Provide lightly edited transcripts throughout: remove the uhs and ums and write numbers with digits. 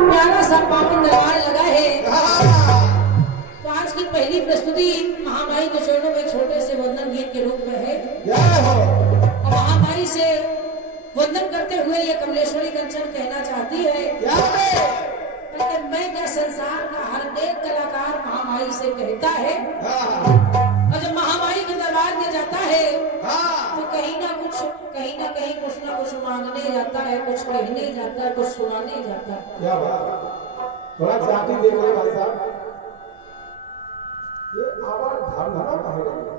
प्यारा सा पावन दरबार लगा है। तो आज की पहली प्रस्तुति महामाई के चरणों में छोटे से वंदन गीत के रूप में है। और महामाई से वंदन करते हुए ये कमलेश्वरी कंचन कहना चाहती है कि मैं क्या संसार का हर एक कलाकार महामाई से कहता है। और जब महामाई के दरबार में जाता है तो कहीं ना कहीं कुछ ना कुछ मांगने जाता है, कुछ कहने जाता है, कुछ सुनाने जाता है। क्या बात, थोड़ा चाटी देख रहे भाई साहब, ये आवाज धर्मधरा कहे रही है।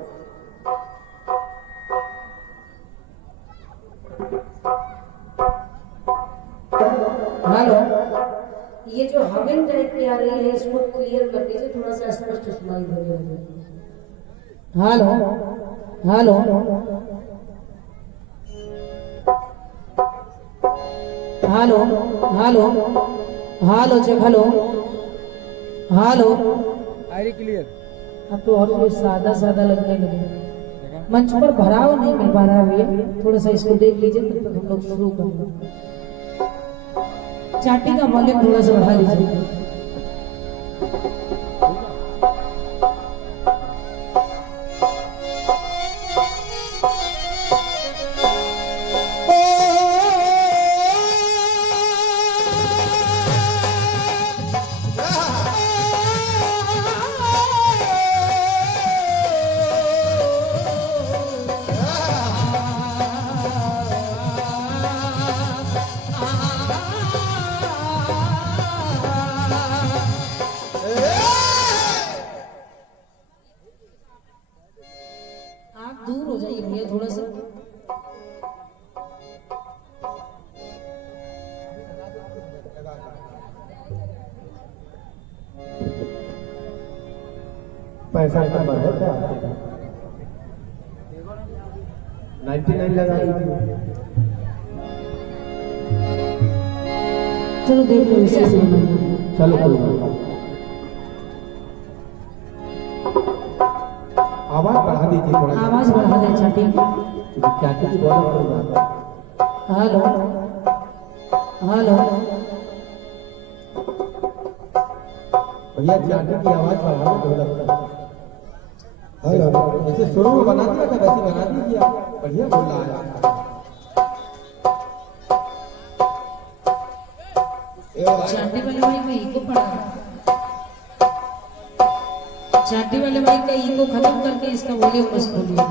हेलो, ये जो हवन टाइप की आ रही है इसको क्लियर कर दीजिए, थोड़ा सा स्पष्ट सुनाई दे रहा है। Hello hello hello hello hello check hello hello I clear. अब तो और ये सादा सादा लगने लगे, मंच पर भराव नहीं मिल पा रहा है। थोड़ा सा इसको देख लीजिए, तब तक हम लोग शुरू करेंगे। चाटी का वॉल्यूम थोड़ा सा बढ़ा लीजिए। दूर हो जाइए भैया थोड़ा सा। पैसा का बढ़ है क्या? 99 लगा दीजिए। चलो देख लो इसे से चलो कोई बात, आवाज बढ़ा दीजिए थोड़ा। आवाज बढ़ा दे चाटी। क्या कुछ बोलो। हेलो हेलो भैया चाटी की आवाज बढ़ा दो लगता है। हेलो, जैसे शुरू में बना दिया था वैसे बना दीजिए। बढ़िया बोल रहा है। चाटी वाले भाई का ईगो पड़ा है। चाटी वाले भाई का ईगो खत्म करके इसका वॉल्यूम बस खोलिए।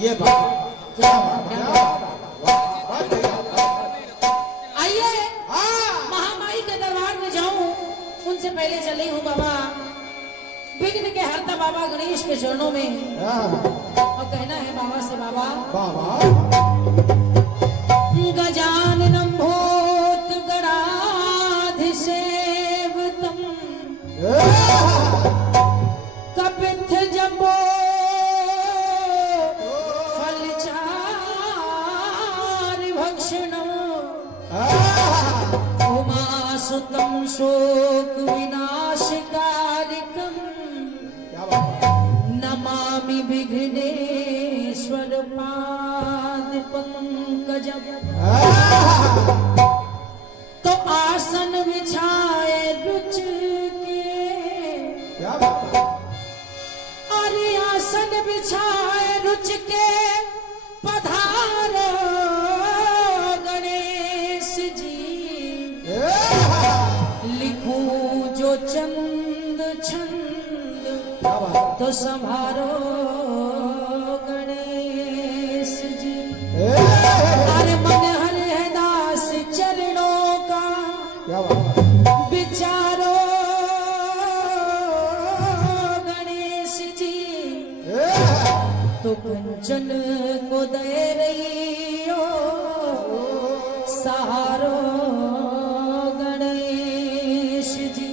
ये बात क्या आइए महामाई के दरबार में जाऊं उनसे पहले चली हूँ बाबा विघ्न के हरता बाबा गणेश के चरणों में। और कहना है बाबा से, बाबा गजाननं भूत गणाधिसेवितं कपित्थ जपो उमासुतं शोक विनाशकारिकं नमामि विघ्नेश्वर पाद पंकजं। तो आसन बिछाए रुच के, अरे आसन बिछाए रुच के पधारो गणेश जी। लिखूं जो चंद छंद तो संभारो गणेश जी। अरे मन हरे दास चरणों का विचारो गणेश जी। तो कंचन को दे रही हो सहारो गणेश जी।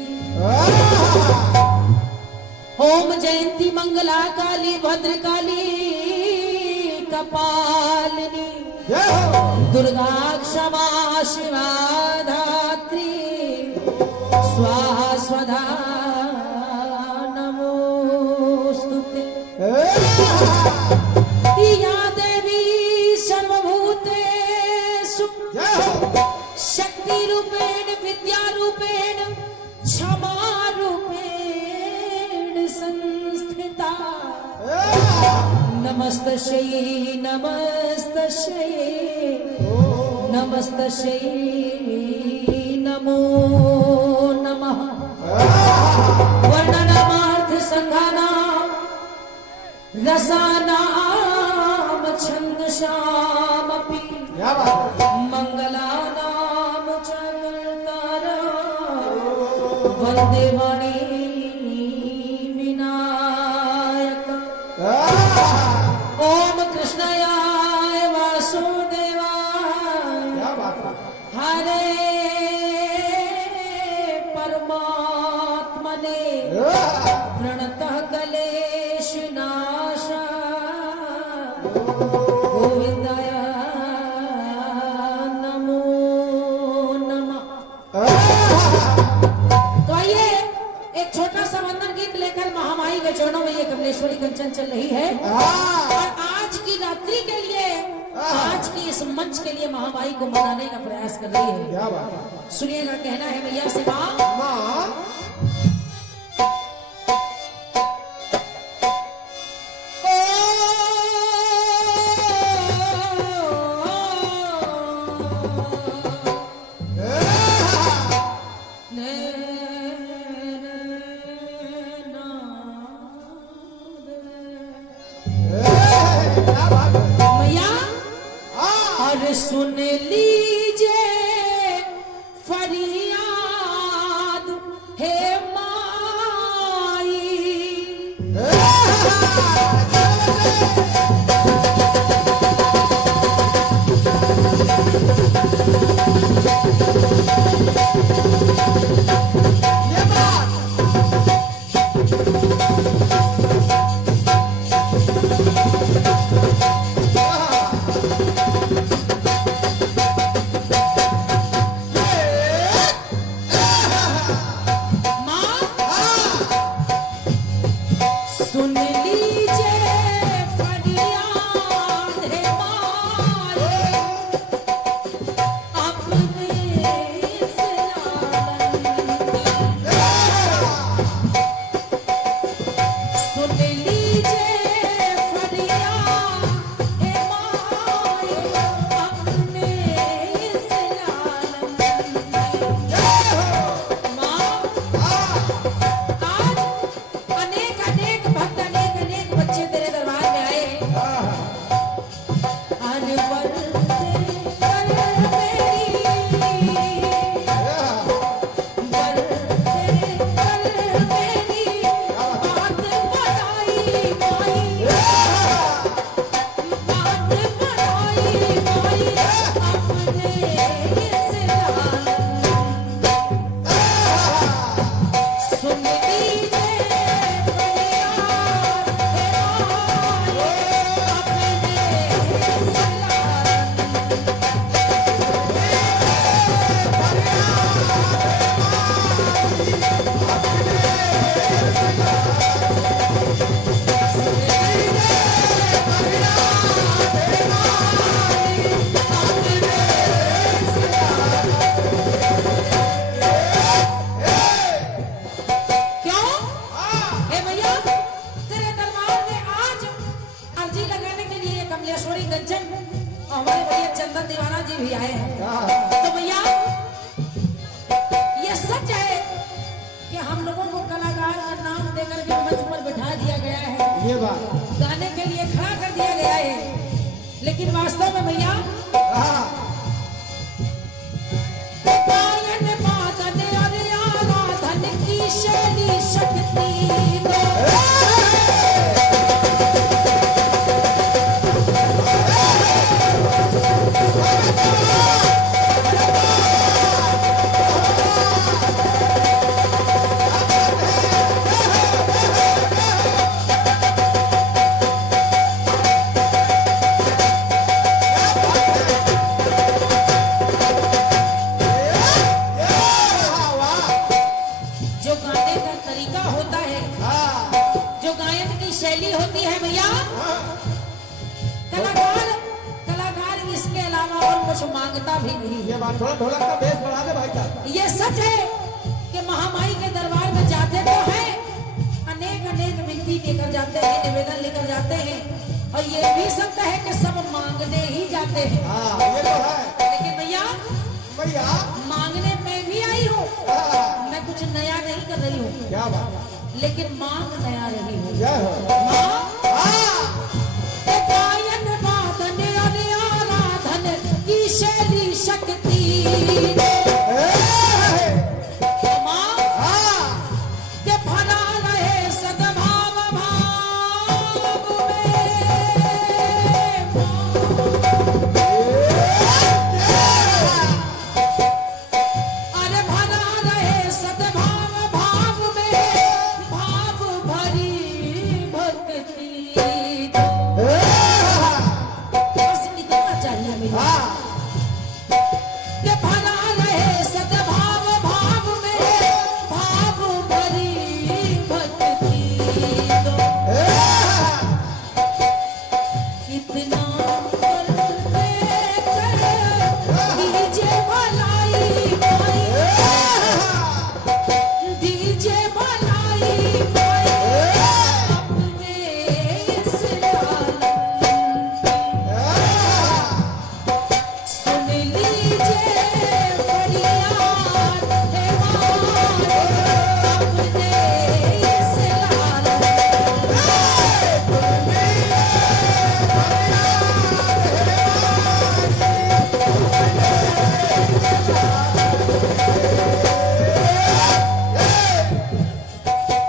ओम जयंती मंगला काली भद्रकाली कपालिनी दुर्गा क्षमा शिवा धात्री स्वाहा स्वधा नमोस्तुते। या देवी सर्वभूतेषु शक्ति रूपेण विद्या रूपेण क्षमा रूपेण संस्थिता नमस्तस्यै नमस्तस्यै नमस्तस्यै नमो नमः। वर्णनामार्थ संघानां रसानां छन्दसामपि मंगलानां च कर्तारा वन्दे वाणी विनायक। ओम कृष्णाय वासुदेवाय हरे परमात्मने प्रणतः क्लेशनाशाय गोविंदाय नमो नमः। तो आइए एक छोटा सा वंदन गीत लेकर महामाई के चरणों में ये कमलेश्वरी कंचन चल रही है। और आज की रात्रि के लिए आज की इस मंच के लिए महामाई को मनाने का प्रयास कर रही है। क्या बात है? सुनिएगा, कहना है मैया से माँ सुन लीजिए फरियाद हे माई। गाने के लिए खड़ा कर दिया गया है, लेकिन वास्तव में भैया धन की शैली शक्ति शैली होती है भैया। कलाकार कलाकार इसके अलावा और कुछ मांगता भी नहीं है। ये बात थोड़ा ढोलक का बेस बढ़ा दे भाई साहब। ये सच है कि महामाई के दरबार में जाते तो हैं, अनेक अनेक विनती लेकर जाते हैं, निवेदन लेकर जाते हैं, और ये भी सत्य है कि सब मांगने ही जाते हैं। हाँ ये तो है। लेकिन भैया भैया मांगने में भी आई हूँ, मैं कुछ नया नहीं कर रही हूँ, क्या बात, लेकिन मांग नया रही हूँ। क्या हो गायन वादन और आराधन की शैली शक्ति के भरा रहे सद्भाव भाव अरे भरा रहे सद्भाव भाव में भाव भरी भक्ति। बस इतना चाहिए मुझे कि भरा रहे सद्भाव भाव में भाव भरी भक्ति। इतना दीजिए भलाई भाई, दीजिए भलाई भाई अपने इस सुन लीजिए फरियाद हमारे अपने इस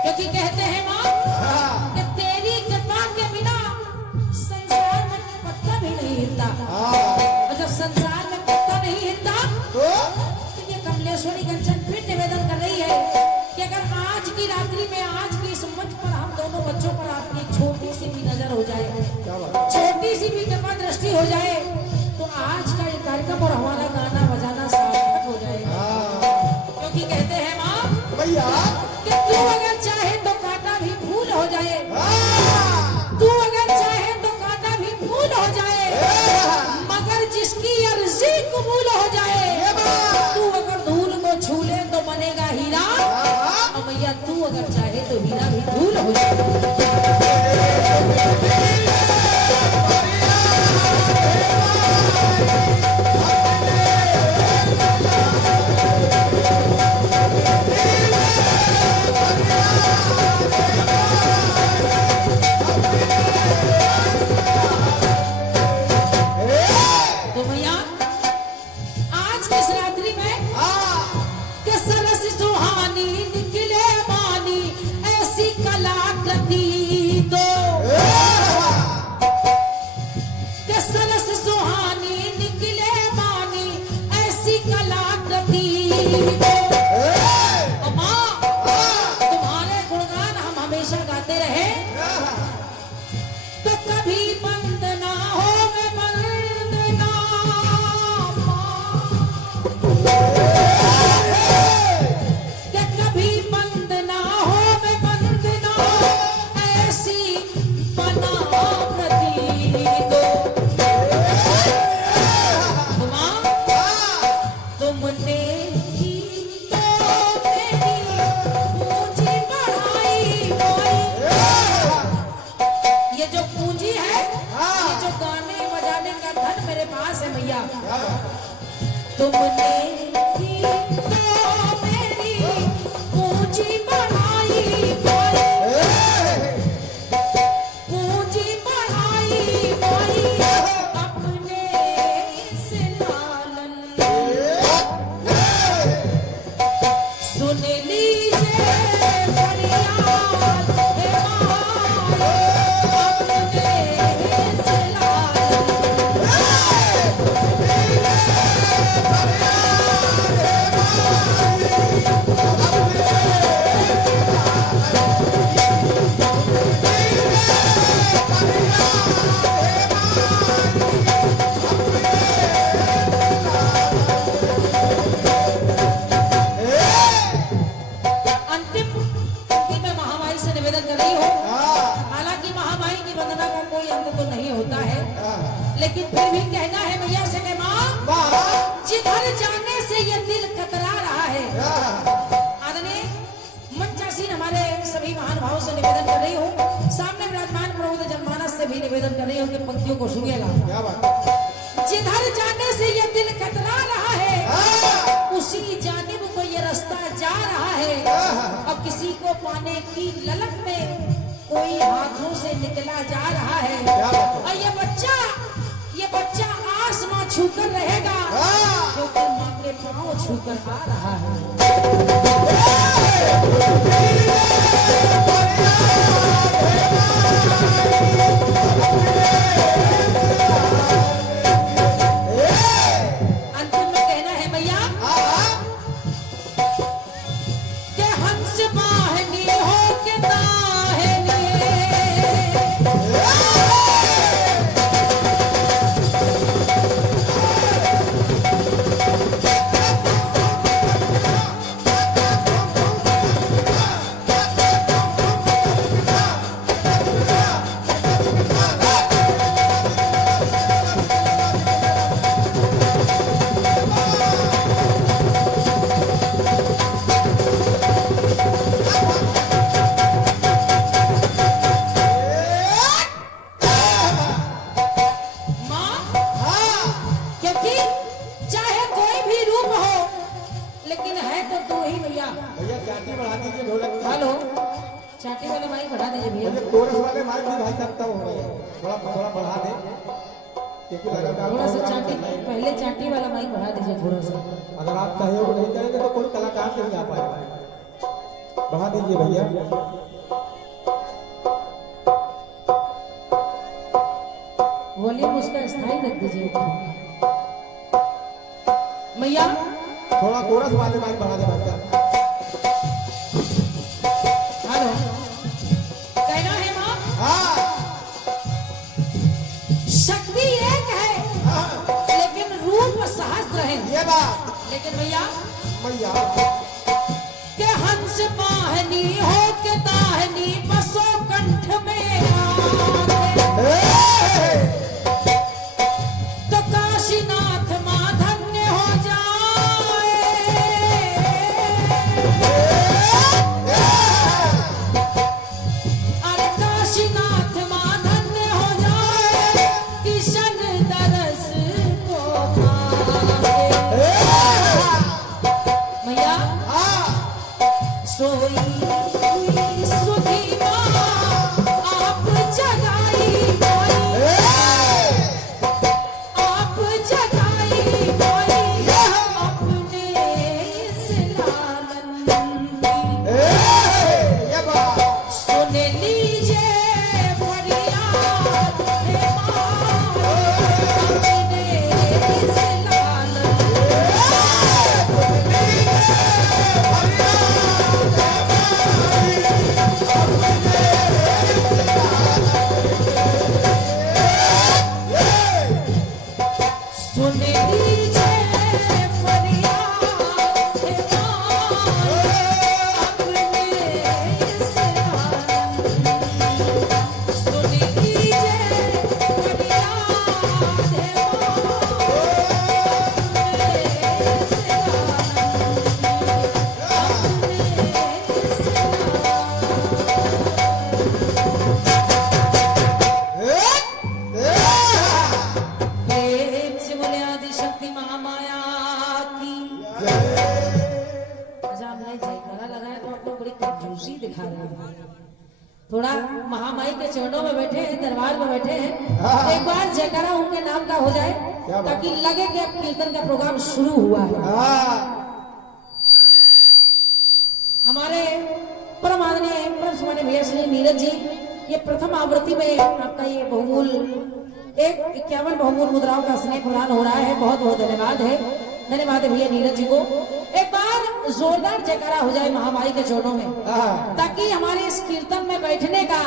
क्योंकि कहते हैं माँ कि तेरी कृपा के बिना संसार में पत्ता भी नहीं हिलता, और जब संसार में पत्ता नहीं हिलता तो ये कमलेश्वरी कंचन फिर निवेदन कर रही है कि अगर आज की रात्रि में आज की इस मंच पर हम दोनों बच्चों पर आपकी छोटी सी भी नजर हो जाए, छोटी सी भी कृपा दृष्टि हो जाए, तो आज का ये कार्यक्रम और हमारा गाना बजाना सार्थक हो जाएगा। क्योंकि कहते हैं माँ भैया कि तू अगर चाहे तो कांटा भी फूल हो जाए, तू अगर चाहे तो कांटा भी फूल हो जाए, मगर जिसकी अर्जी कबूल हो जाए, तू अगर धूल को छू ले तो बनेगा हीरा, और भैया तू अगर चाहे तो हीरा भी धूल हो जाए। तो भैया आज की इस रात्रि में कि सरस सुहानी निकले बानी ऐसी कलाकृति दो, कि सरस सुहानी निकले बानी ऐसी कलाकृति दो। और माँ तुम्हारे गुणगान हम हमेशा गाते रहे, तो कभी बंद ना हो मैं वंदना कि कभी बंद ना हो मैं वंदना ऐसी बना प्रति दो। तुमने ही तो मेरी पूंजी बढ़ाई भाई। ये जो पूंजी है, ये जो गाने बजाने का धन मेरे पास है भैया, तुमने ही तो मेरी पूंजी बढ़ाई भाई, पूंजी बढ़ाई भाई अपने इस लालन। सुन लीजिए फरियाद हमारे अपने इस लालन। लेकिन फिर भी कहना है भैया से कि माँ जिधर जाने से ये दिल कतरा रहा है। आदरणीय मंचासीन हमारे सभी महान भावों से निवेदन कर रही हूँ, सामने विराजमान प्रबुद्ध जनमानस से भी निवेदन कर रही हूँ कि पंक्तियों को सुनिएगा। जिधर जाने से ये दिल कतरा रहा है, उसी जानिब को ये रास्ता जा रहा है, और किसी को पाने की ललक में कोई हाथों से निकला जा रहा है। और ये बच्चा आसमां छूकर रहेगा, क्योंकि माँ के पाँव छूकर आ रहा है। अंतिम में कहना है भैया कि हंस वाहिनी हो के दाहिनी, क्योंकि चाहे कोई भी रूप हो, लेकिन है तो तू ही भैया। भैया चाटी बढ़ा दीजिए ढोलक की। हेलो, चाटी वाले माइक बढ़ा दीजिए भैया। मुझे कोरस वाले माइक भी भाई सकता हूँ, थोड़ा थोड़ा बढ़ा दे, क्योंकि लगातार थोड़ा सा चाटी, पहले चाटी वाला माइक बढ़ा दीजिए थोड़ा सा। अगर आप सहयोग नहीं करेंगे तो कोई कलाकार नहीं आ पाएगा। बढ़ा दीजिए भैया। वॉल्यूम उसका स्थायी रख दीजिए भैया। थोड़ा कोरस वाले माइक बढ़ा दे भैया। हेलो, कहना है माँ शक्ति एक है, लेकिन रूप सहस्त्र है। ये बात लेकिन भैया भैया के हंस वाहिनी हो के दाहिनी बसो कंठ में आके, तो काशीनाथ माँ धन्य हो जाए। अरे काशीनाथ माँ धन्य हो जाए, किशन दरस को पाए। भैया सोई हुई सुधी माँ आप जगाई गई, आप जगाई गई अपने इस लालन की। ये बात सुन लीजिए फरियाद है माँ अपने इस लालन सुन लीजिए फरियाद है माँ अपने इस लालन। सुन लीजिए फरियाद है माँ अपने इस प्रेम से बोले आदि शक्ति महामाया की। अच्छा, हमने जयकारा लगाया तो आप लोग बड़ी कंजूसी दिखा रहे हैं। थोड़ा महामाई के चरणों में बैठे हैं, दरबार में बैठे हैं, एक बार जयकारा उनके नाम का हो जाए, ताकि लगे कि अब कीर्तन का प्रोग्राम शुरू हुआ है। हमारे परम आदरणीय परम सम्मानीय भैया श्री नीरज जी, ये प्रथम आवृत्ति में आपका ये बहुमूल 51 बहुमूल मुद्राओं का स्नेह प्रदान हो रहा है। बहुत बहुत धन्यवाद है, धन्यवाद है भैया नीरज जी को। एक बार जोरदार जयकारा हो जाए महामाई के चरणों में, ताकि हमारे इस कीर्तन में बैठने का,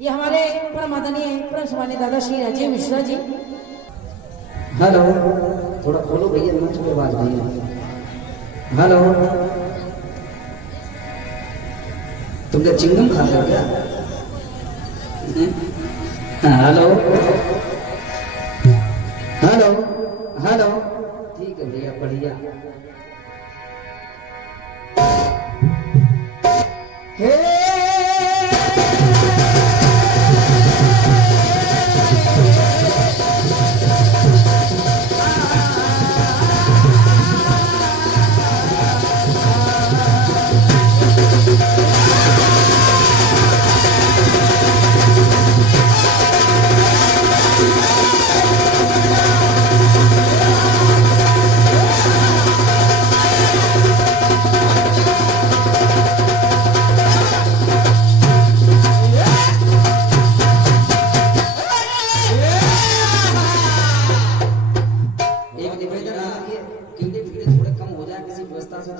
ये हमारे परम आदरणीय परम सम्मानीय दादा श्री राजीव मिश्रा जी। हेलो, थोड़ा खोलो भैया, मंच पे आवाज भैया। हेलो, तुम क्या चिंगम खा रहे हो क्या? हेलो हेलो हेलो, ठीक है भैया, बढ़िया।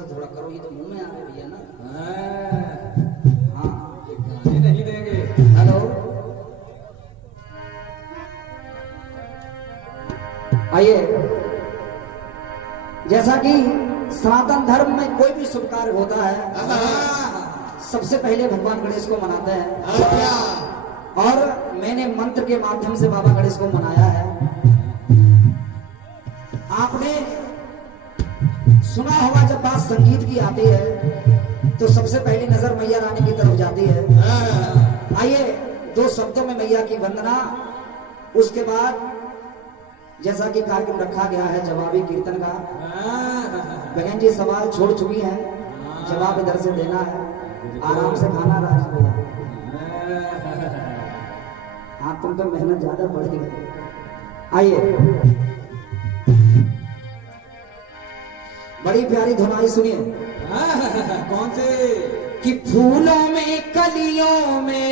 थोड़ा करो, ये तो मुंह में आ रहे भैया ना। हाँ ये नहीं देंगे। हेलो, आइए। जैसा कि सनातन धर्म में कोई भी शुभ कार्य होता है, सबसे पहले भगवान गणेश को मनाते हैं, और मैंने मंत्र के माध्यम से बाबा गणेश को मनाया है। आपने सुना होगा जब बात संगीत की आती है तो सबसे पहली नजर मैया रानी की तरफ जाती है। आइए 2 शब्दों में मैया की वंदना, उसके बाद जैसा कि कार्यक्रम रखा गया है जवाबी कीर्तन का, बहन जी सवाल छोड़ चुकी हैं, जवाब इधर से देना है, आराम से खाना राज भैया। हाँ तुम तो मेहनत ज्यादा बढ़ी गई। आइए, बड़ी प्यारी धुनाई सुनिए। कौन से? कि फूलों में कलियों में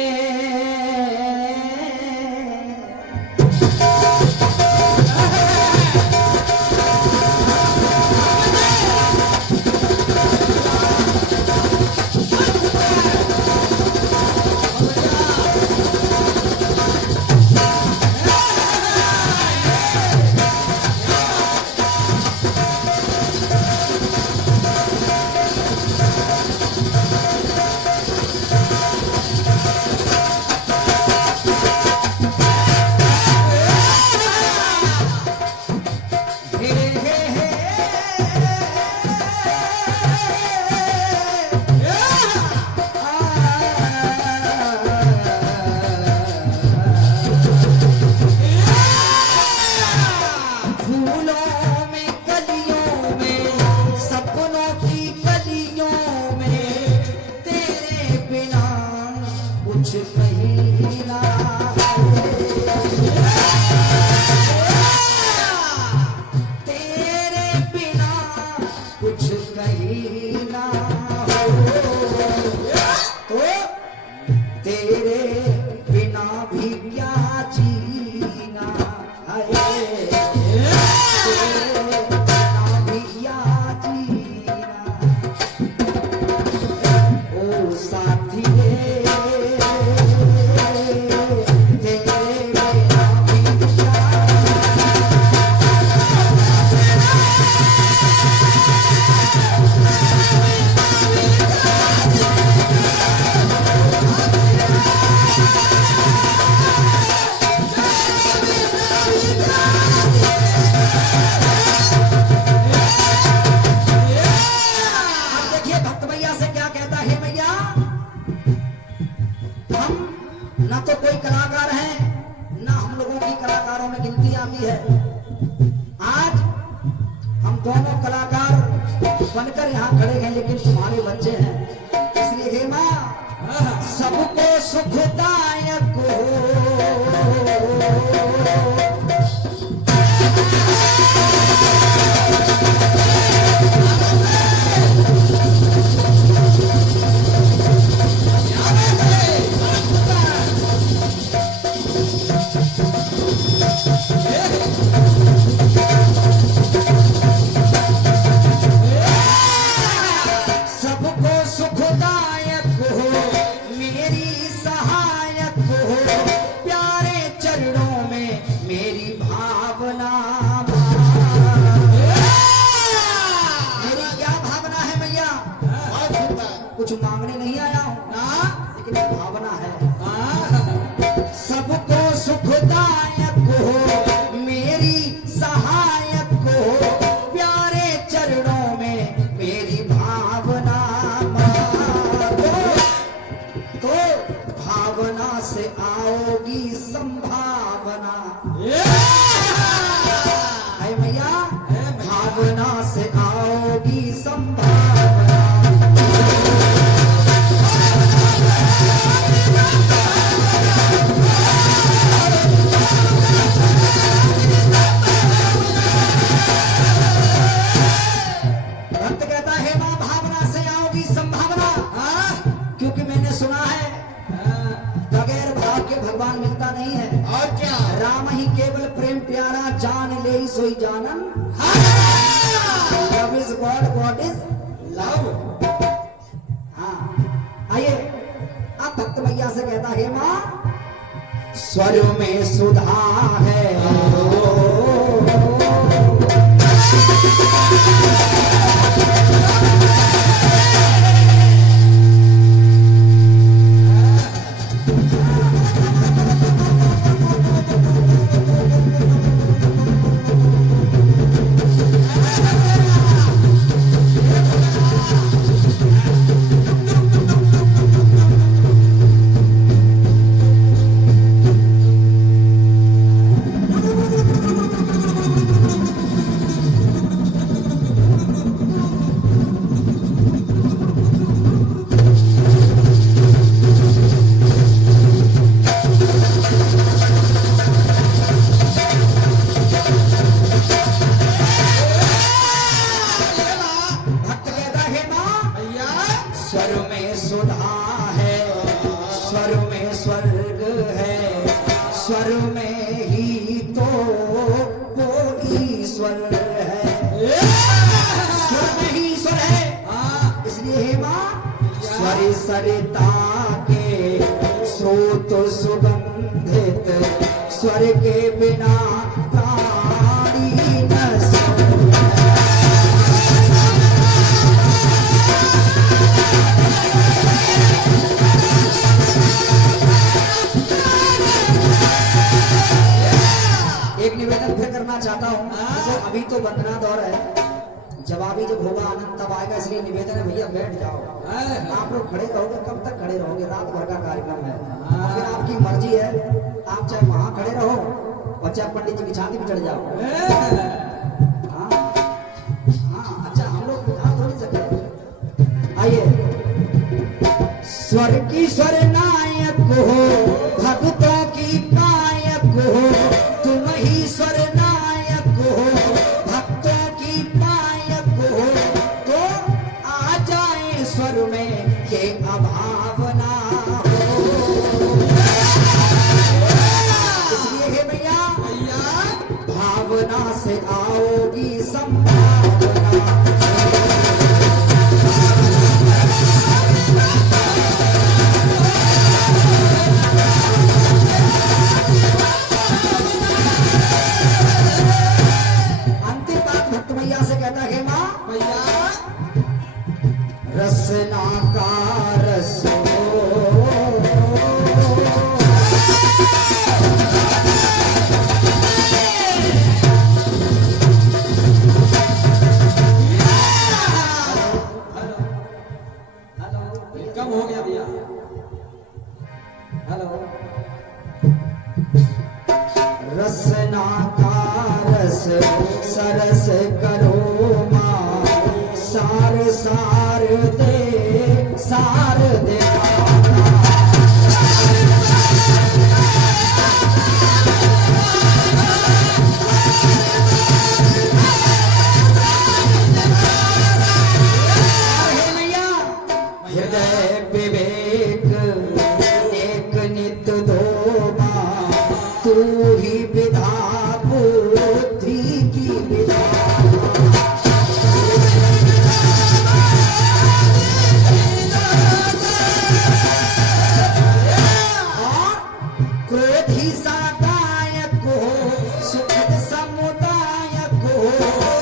बनकर यहाँ खड़े हैं, लेकिन तुम्हारे बच्चे हैं, इसलिए हे माँ सबको सुखदायक हो। कुछ मांगने नहीं आया हूं ना, लेकिन भावना है। से आओगी संभावना। है मैया, भावना से आओगी संभावना। भक्त कहता है मां भावना से आओगी संभावना। क्योंकि मैंने सुना है बगैर भाव के भगवान मिलता नहीं है। और क्या? राम ही केवल प्रेम प्यारा, जान ले सोई जानन। Love is God, God is love। हाँ, आइए अब भक्त मैया से कहता है मां स्वर में सुधा है। स्वर में सुधा है, स्वर में स्वर्ग है, स्वर में ही तो वो ईश्वर है। स्वर में ही ईश्वर है, इसलिए हे मां स्वर सरिता के स्रोत सुगंधित, स्वर के बिना प्राणी न एक निवेदन फिर करना चाहता हूँ। तो अभी तो वंदना दौर है, जवाबी जब होगा आनंद तब आएगा, इसलिए निवेदन है भैया बैठ जाओ। आप लोग खड़े रहोगे, कब तक खड़े रहोगे? रात भर का कार्यक्रम है, और फिर आपकी मर्जी है, आप चाहे वहां खड़े रहो और चाहे पंडित जी की छाती पे चढ़ जाओ। हाँ हाँ, अच्छा हम लोग बिठा थोड़ी सके। आइए, स्वर की स्वर नायक हो, भक्तों की पायक हो, तुम ही स्वर नायक हो, भक्तों की पायक हो, तो आ जाए स्वर में ये अभाव ना हो। इसलिए हे भैया भावना से आओगी संभावना। रसना का रस कम हो गया भैया। हेलो, रसना का रस सरस करो मां, सार सार दे, सार दे। हृदय विवेक एक नित दो मां, तू ही विधा बुद्धि की विधा। क्रोधी सादायक हो, सुखद समुदायक हो,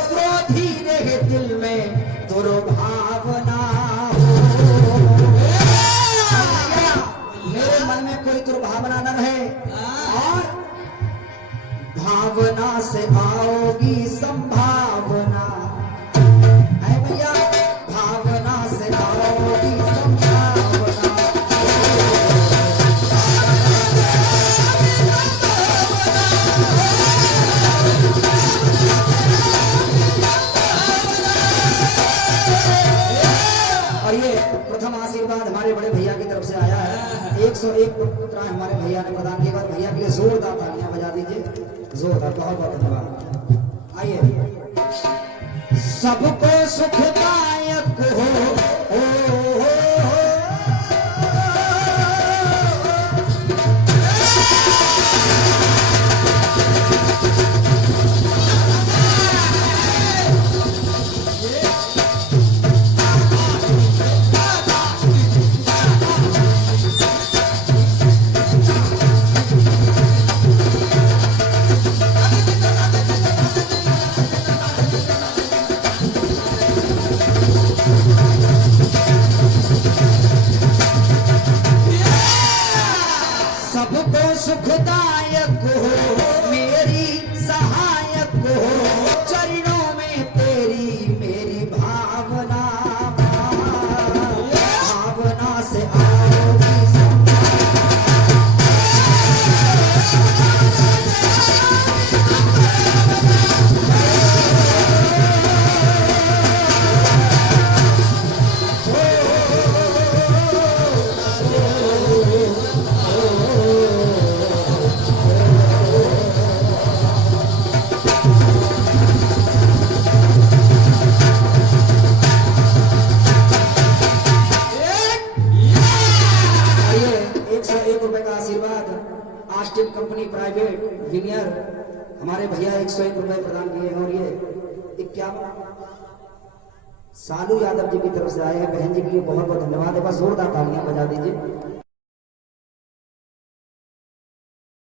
क्रोधी रहे दिल में दुर्भावना हो। मेरे मन में कोई दुर्भावना न रहे, और भावना से आओगी संभावना। है भैया, भावना से आओगी संभावना। 101 पुत्र हमारे भैया ने प्रदान किया। भैया के लिए जोरदार तालियां बजा दीजिए, जोरदार, बहुत बहुत धन्यवाद। आइए, सबको सुखदायक हो, सबको सुखदायक हो, मेरी सहायक हो, चरणों में तेरी मेरी भावना, भावना से आओगी आस्टिन कंपनी प्राइवेट विनियर हमारे भैया 101 रुपए प्रदान किए हैं। और ये 51 सालू यादव जी की तरफ से आए हैं। बहन जी के लिए बहुत बहुत धन्यवाद। एक बार जोरदार तालियां बजा दीजिए।